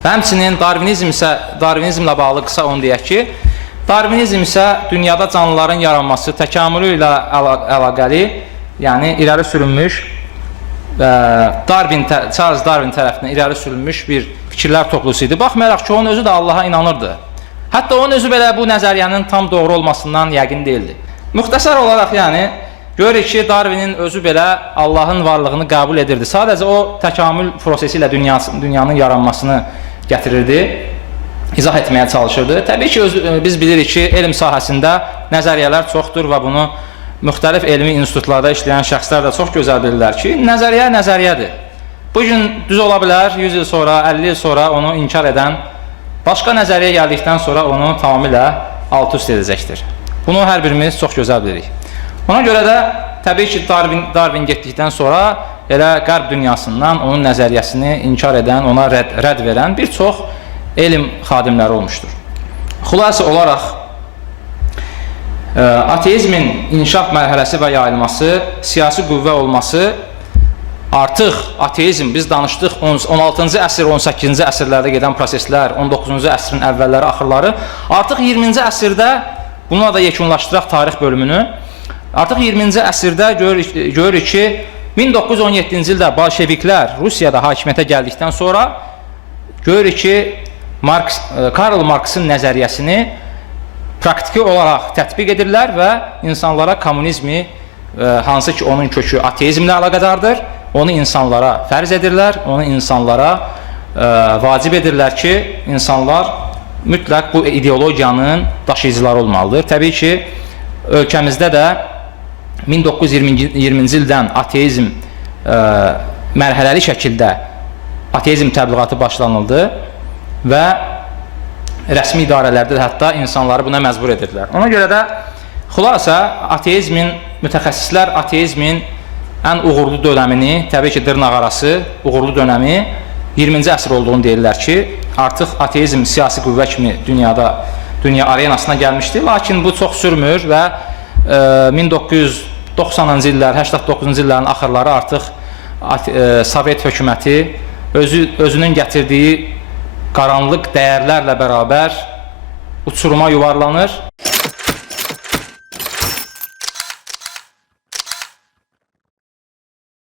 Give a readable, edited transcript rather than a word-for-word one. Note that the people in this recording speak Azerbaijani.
Həmçinin Darvinizmlə bağlı qısa onu deyək ki, Darvinizm isə dünyada canlıların yaranması, təkamülü ilə əlaqəli, yəni irəli sürülmüş, Charles Darwin tərəfindən irəli sürülmüş bir fikirlər toplusu idi. Baxmayaraq ki, onun özü də Allaha inanırdı. Hətta onun özü belə bu nəzəriyyənin tam doğru olmasından yəqin deyildi. Müxtəsər olaraq, yəni, görürük ki, Darwinin özü belə Allahın varlığını qəbul edirdi. Sadəcə o təkamül prosesi ilə dünyanın yaranmasını gətirirdi, izah etməyə çalışırdı. Təbii ki, biz bilirik ki, elm sahəsində nəzəriyyələr çoxdur və bunu müxtəlif elmi institutlarda işləyən şəxslər də çox gözəl bilirlər ki, nəzəriyyə nəzəriyyədir. Bugün düz ola bilər, 100 il sonra, 50 il sonra onu inkar edən, başqa nəzəriyyə gəldikdən sonra onu tamamilə alt-üst edəcəkdir. Bunu hər birimiz çox gözəl bilirik. Ona görə də təbii ki, Darwin getdikdən sonra elə qərb dünyasından onun nəzəriyyəsini inkar edən, ona rədd verən bir çox elm xadimləri olmuşdur. Xülasə olaraq, ateizmin inkişaf mərhələsi və yayılması, siyasi qüvvə olması, artıq ateizm, biz danışdıq 16-cı əsr, 18-ci əsrlərdə gedən proseslər, 19-cu əsrin əvvəlləri, axırları, artıq 20-ci əsrdə, bununla da yekunlaşdıraq tarix bölümünü, artıq 20-ci əsrdə görürük ki, 1917-ci ildə Bolşeviklər Rusiyada hakimiyyətə gəldikdən sonra görürük ki, Karl Marksın nəzəriyyəsini praktiki olaraq tətbiq edirlər və insanlara kommunizmi, hansı ki onun kökü ateizmlə əlaqədardır, onu insanlara fərz edirlər, onu insanlara vacib edirlər ki, insanlar mütləq bu ideologiyanın daşıyıcıları olmalıdır. Təbii ki, ölkəmizdə də 1920-ci ildən ateizm mərhələli şəkildə ateizm təbliğatı başlanıldı və rəsmi idarələrdə də hətta insanları buna məcbur edirdilər. Ona görə də xülasə mütəxəssislər ateizmin ən uğurlu dönəmini, təbii ki, dırnaqarası uğurlu dönəmi 20-ci əsr olduğunu deyirlər ki, artıq ateizm siyasi qüvvə kimi dünya arenasına gəlmişdi, lakin bu çox sürmür və 1990-cı illər, 89-cu illərin axırları artıq Sovet hökuməti özünün gətirdiyi qaranlıq dəyərlərlə bərabər uçuruma yuvarlanır